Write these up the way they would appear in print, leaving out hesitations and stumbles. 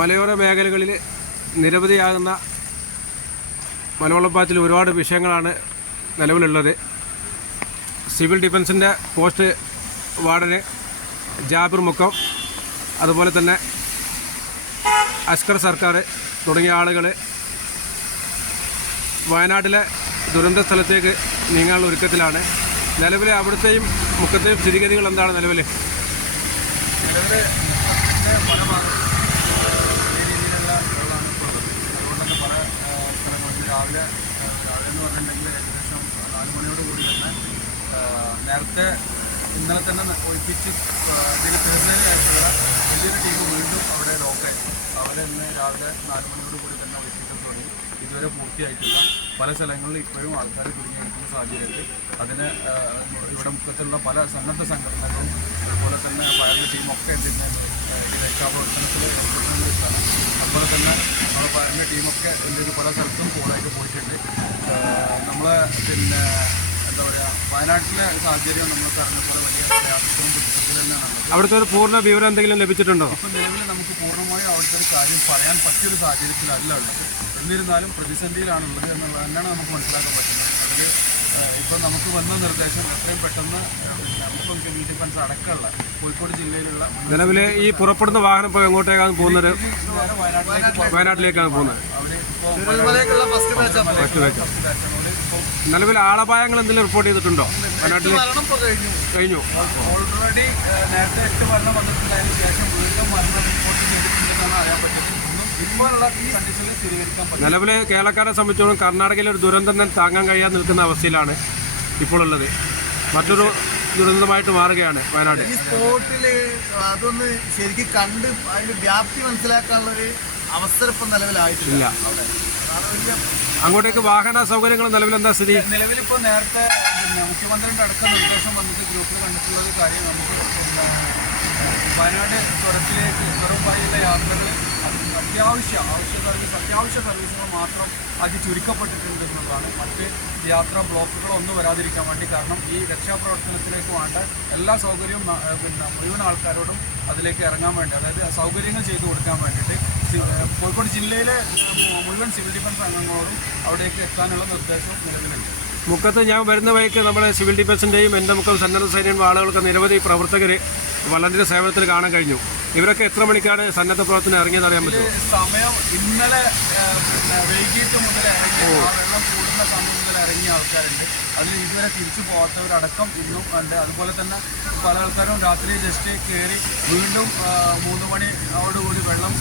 മലയോര മേഖലകളിൽ നിരവധിയാകുന്ന മലവെള്ളപ്പാച്ചിൽ ഒരുപാട് വിഷയങ്ങളാണ് നിലവിലുള്ളത്. സിവിൽ ഡിഫൻസിൻ്റെ പോസ്റ്റ് വാർഡന് ജാബിർ മുക്കം, അതുപോലെ തന്നെ അസ്കർ സർക്കാർ തുടങ്ങിയ ആളുകൾ വയനാട്ടിലെ ദുരന്ത സ്ഥലത്തേക്ക് നീങ്ങാനുള്ള ഒരുക്കത്തിലാണ്. നിലവിലെ അവിടുത്തെയും മുക്കത്തെയും സ്ഥിതിഗതികൾ എന്താണ്? നിലവിൽ പല രീതിയിലുള്ള വെള്ളമാണ് ഇപ്പോൾ ഉള്ളത്. അതുകൊണ്ട് തന്നെ പല സ്ഥലങ്ങളിൽ രാവിലെ എന്ന് പറഞ്ഞിട്ടുണ്ടെങ്കിൽ ഏകദേശം 4 മണിയോട് കൂടി തന്നെ നേരത്തെ ഇന്നലെ തന്നെ ഒഴിപ്പിച്ച് ഇതിൽ തീർന്നതിനായിട്ടുള്ള വലിയൊരു ടീം വീണ്ടും അവിടെ ലോക്കായിരുന്നു. അവരെ ഇന്ന് രാവിലെ 4 മണിയോട് കൂടി തന്നെ ഒഴിപ്പിക്കാൻ തുടങ്ങി. ഇതുവരെ പൂർത്തിയായിട്ടില്ല. പല സ്ഥലങ്ങളിൽ ഇപ്പോഴും ആൾക്കാർ കുടുങ്ങിയിരിക്കുന്ന സാഹചര്യത്തിൽ അതിന് ഇവിടെ മുഖത്തുള്ള പല സന്നദ്ധ സംഘടനകളും അതുപോലെ തന്നെ ഫയർ ടീമൊക്കെ ഇതിന് രക്ഷാപ്രവർത്തനത്തിൽ ഏർപ്പെടുന്നതാണ്. അതുപോലെ തന്നെ നമ്മുടെ ഫയറിൻ്റെ ടീമൊക്കെ ഇതിൽ പല സ്ഥലത്തും കോളായിട്ട് പോയിട്ടുണ്ട്. നമ്മൾ പിന്നെ എന്താ പറയുക, വയനാട്ടിലെ സാഹചര്യം നമ്മൾക്ക് അറിഞ്ഞ പോലെ വലിയ പ്രയാസവും ദുഃഖത്തിൽ തന്നെയാണ്. അവിടുത്തെ ഒരു പൂർണ്ണ വിവരം എന്തെങ്കിലും ലഭിച്ചിട്ടുണ്ടോ? ഇപ്പം നിലവിൽ നമുക്ക് പൂർണ്ണമായും അവിടുത്തെ ഒരു കാര്യം പറയാൻ പറ്റിയൊരു സാഹചര്യത്തിലല്ല ഉള്ളത്. എന്നിരുന്നാലും പ്രതിസന്ധിയിലാണുള്ളത് എന്നുള്ളത് തന്നെയാണ് നമുക്ക് മനസ്സിലാക്കാൻ പറ്റുന്നത്. അതിൽ ഇപ്പം നമുക്ക് വന്ന നിർദ്ദേശം എത്രയും പെട്ടെന്ന് നമുക്കും സിവിൽ ഡിഫൻസ് അടക്കമുള്ള കോഴിക്കോട് ജില്ലയിലുള്ള നിലവിലെ ഈ പുറപ്പെടുന്ന വാഹനം ഇപ്പോൾ എങ്ങോട്ടേക്കാണ് പോകുന്നത്? വയനാട്ടിലേക്കാണ് പോകുന്നത്. നിലവിൽ ആളപായങ്ങൾ എന്തെങ്കിലും റിപ്പോർട്ട് ചെയ്തിട്ടുണ്ടോ? വയനാട്ടിൽ കഴിഞ്ഞു. ഓൾറെഡി നേരത്തെ 8 മരണം വന്നിട്ടുള്ളതിന് ശേഷം വീണ്ടും മരണം റിപ്പോർട്ട് ചെയ്തിട്ടുണ്ടെന്നാണ് അറിയാൻ പറ്റുന്നത്. ഇപ്പോഴുള്ള ഈ കണ്ടീഷനിൽ സ്ഥിരീകരിക്കാൻ പറ്റും. നിലവിലെ കേരളക്കാരെ സംബന്ധിച്ചോളം കർണാടകയിലെ ഒരു ദുരന്തം തന്നെ താങ്ങാൻ കഴിയാൻ നിൽക്കുന്ന അവസ്ഥയിലാണ് ഇപ്പോൾ ഉള്ളത്. മറ്റൊരു ദുരന്തമായിട്ട് മാറുകയാണ് വയനാട്. ഈ സ്പോട്ടിൽ അതൊന്ന് ശരിക്കും കണ്ട് അതിന്റെ വ്യാപ്തി മനസ്സിലാക്കാനുള്ളൊരു അവസരം ഇപ്പം നിലവിലായിട്ടില്ല. അങ്ങോട്ടേക്ക് വാഹന സൗകര്യങ്ങൾ നിലവിലെന്താ സ്ഥിതി? നിലവിലിപ്പോൾ നേരത്തെ മുഖ്യമന്ത്രിയുടെ അടക്കം നിർദ്ദേശം വന്നിട്ട് ഗ്രൂപ്പിൽ കണ്ടിട്ടുള്ള കാര്യം നമുക്ക് വയനാട് ചുരത്തിലേക്ക് ചെറുപ്പായുള്ള യാത്രകൾ അത്യാവശ്യ സർവീസുകൾ മാത്രം അത് ചുരുക്കപ്പെട്ടിട്ടുണ്ട് എന്നുള്ളതാണ്. മറ്റ് യാത്രാ ബ്ലോക്കുകളൊന്നും വരാതിരിക്കാൻ വേണ്ടി. കാരണം ഈ രക്ഷാപ്രവർത്തനത്തിലേക്ക് വേണ്ട എല്ലാ സൗകര്യവും മുഴുവൻ ആൾക്കാരോടും അതിലേക്ക് ഇറങ്ങാൻ വേണ്ടി, അതായത് സൗകര്യങ്ങൾ ചെയ്തു കൊടുക്കാൻ വേണ്ടിയിട്ട് കോഴിക്കോട് ജില്ലയിലെ മുഴുവൻ സിവിൽ ഡിഫൻസ് അംഗങ്ങളോടും അവിടേക്ക് എത്താനുള്ള നിർദ്ദേശം നിലവിലുണ്ട്. മുക്കത്ത് ഞാൻ വരുന്ന വഴിക്ക് നമ്മുടെ സിവിൽ ഡിഫൻസിൻ്റെയും എൻ്റെ മുക്കം സന്നദ്ധ സൈന്യം ആളുകൾക്ക് നിരവധി പ്രവർത്തകർ വളണ്ടിയർ സേവനത്തിൽ കാണാൻ കഴിഞ്ഞു. ഇവരൊക്കെ എത്ര മണിക്കാണ് സന്നദ്ധ പ്രവർത്തനം ഇറങ്ങിയെന്ന് അറിയാൻ പറ്റുമോ? സമയം ഇന്നലെ വൈകിട്ട് മുതൽ ഇറങ്ങി, വെള്ളം കൂടുന്ന സമയം മുതൽ ഇറങ്ങിയ ആൾക്കാരുണ്ട്. അതിൽ ഇതുവരെ തിരിച്ചു പോകാത്തവരടക്കം ഇന്നും ഉണ്ട്. അതുപോലെ തന്നെ പല ആൾക്കാരും രാത്രി ജസ്റ്റ് കയറി വീണ്ടും 3 മണിയോടുകൂടി വെള്ളം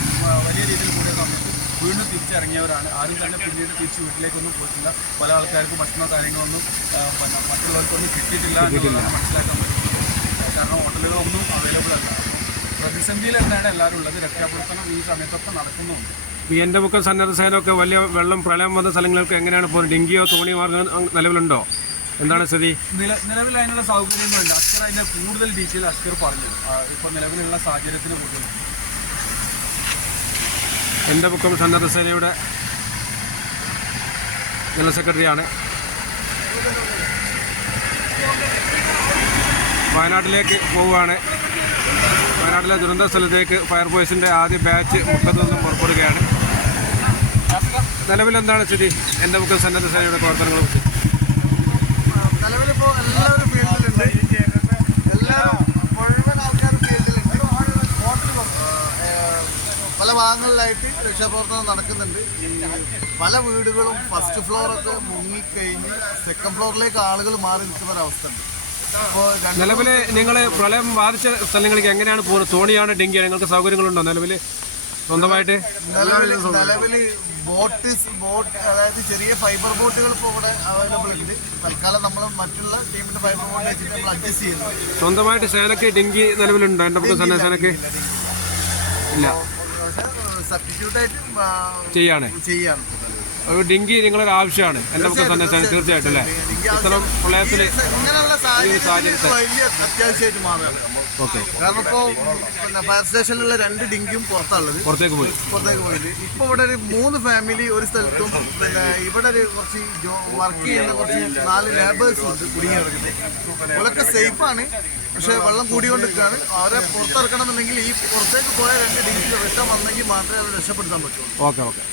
വലിയ രീതിയിൽ കൂടിയ സമയത്ത് വീണ്ടും തിരിച്ചിറങ്ങിയവരാണ്. ആരും തന്നെ പിന്നീട് തിരിച്ച് വീട്ടിലേക്കൊന്നും പോയിട്ടില്ല. പല ആൾക്കാർക്കും ഭക്ഷണ കാര്യങ്ങളൊന്നും മറ്റുള്ളവർക്കൊന്നും കിട്ടിയിട്ടില്ല എന്നുള്ളതാണ് മനസ്സിലാക്കാൻ പറ്റുന്നത്. കാരണം ഹോട്ടലുകളൊന്നും അവൈലബിൾ അല്ല. പ്രതിസന്ധിയിൽ തന്നെയാണ് എല്ലാവരും ഉള്ളത്. രക്ഷാപ്രവർത്തനം ഈ സമയത്തൊക്കെ നടക്കുന്നുണ്ട്. എൻ്റെ മുക്കം സന്നദ്ധ സേനയൊക്കെ വലിയ വെള്ളം പ്രളയം വന്ന സ്ഥലങ്ങൾക്ക് എങ്ങനെയാണ് പോകുന്നത്? ഡിങ്കിയോ തോണി മാർഗം നിലവിലുണ്ടോ? എന്താണ് സ്ഥിതി? നിലവിൽ അതിനുള്ള സൗകര്യങ്ങളുണ്ട്. അസ്കർ അതിൻ്റെ കൂടുതൽ ഡീറ്റെയിൽ അസ്കർ പറഞ്ഞു. ഇപ്പോൾ നിലവിലുള്ള സാഹചര്യത്തിന് കൂടുതൽ എൻ്റെ മുക്കം സന്നദ്ധ സേനയുടെ ജനറൽ സെക്രട്ടറിയാണ്. വയനാട്ടിലേക്ക് പോവുകയാണ്. വയനാട്ടിലെ ദുരന്ത സ്ഥലത്തേക്ക് ഫയർഫോഴ്സിൻ്റെ ആദ്യ ബാച്ച് മുക്കത്ത് നിന്നും പുറപ്പെടുകയാണ്. നിലവിലെന്താണ് സ്ഥിതി എൻ്റെ മുക്കം സന്നദ്ധ സേനയുടെ പ്രവർത്തനങ്ങളെ കുറിച്ച്? നിലവിലിപ്പോൾ എല്ലാവരും ഫീൽഡിലുണ്ട്. എല്ലാവരും മുഴുവൻ ആൾക്കാരും ഫീൽഡിലുണ്ട്. പല ഭാഗങ്ങളിലായിട്ട് രക്ഷാപ്രവർത്തനം നടക്കുന്നുണ്ട്. പല വീടുകളും ഫസ്റ്റ് ഫ്ലോറൊക്കെ മുങ്ങിക്കഴിഞ്ഞ് സെക്കൻഡ് ഫ്ലോറിലേക്ക് ആളുകൾ മാറി നിൽക്കുന്ന ഒരവസ്ഥ ഉണ്ട്. നിലവിൽ നിങ്ങൾ പ്രളയം ബാധിച്ച സ്ഥലങ്ങളിലേക്ക് എങ്ങനെയാണ് പോകുന്നത്? തോണിയാണ്, ഡിങ്കിയാണ്? നിങ്ങൾക്ക് സൗകര്യങ്ങളുണ്ടോ നിലവിൽ സ്വന്തമായിട്ട്? നിലവിൽ ബോട്ട് അതായത് ചെറിയ ഫൈബർ ബോട്ടുകൾ ഇപ്പോൾ ഇവിടെ അവൈലബിൾ ഉണ്ട്. തൽക്കാലം നമ്മൾ മറ്റുള്ള ടീമിന്റെ ഫൈബർ ബോട്ട് വെച്ചിട്ട് നമ്മൾ അഡ്ജസ്റ്റ് ചെയ്യുന്നത്. സ്വന്തമായിട്ട് സേനയ്ക്ക് ഡിങ്കി നിലവിലുണ്ടോ? എൻ്റെ മുക്കം സന്നദ്ധ സേനയ്ക്ക് ഇല്ല, സബ്സ്റ്റിറ്റ്യൂട്ടായിട്ട് ചെയ്യാണ്. ഒരു ഡിങ്കി നിങ്ങളൊരു ആവശ്യമാണ് എൻ്റെ മുക്കം സന്നദ്ധ സേന തീർച്ചയായിട്ടും അല്ലേ? ഇത്തരം പ്രളയത്തിൽ ഇങ്ങനെയുള്ള സാഹചര്യത്തിൽ വലിയ അത്യാവശ്യമായിട്ട് മാറുകയാണ്. ഓക്കെ. കാരണം ഇപ്പോൾ പിന്നെ ഫയർ സ്റ്റേഷനിലുള്ള 2 ഡിങ്കും പുറത്തുള്ളത്, പുറത്തേക്ക് പോയി. പോയിട്ട് ഇപ്പോൾ ഇവിടെ ഒരു 3 ഫാമിലി ഒരു സ്ഥലത്തും, പിന്നെ ഇവിടെ ഒരു കുറച്ച് വർക്ക് ചെയ്യുന്ന കുറച്ച് 4 ലേബേഴ്സും ഉണ്ട് കുടുങ്ങി കിടക്കുന്നത്. അവരൊക്കെ സേഫാണ്, പക്ഷേ വെള്ളം കൂടിക്കൊണ്ടിരിക്കുകയാണ്. അവരെ പുറത്തിറക്കണം എന്നുണ്ടെങ്കിൽ ഈ പുറത്തേക്ക് പോയ 2 ഡിങ്കിൽ രക്ഷ വന്നെങ്കിൽ മാത്രമേ അവരെ രക്ഷപ്പെടുത്താൻ പറ്റുള്ളൂ. ഓക്കെ.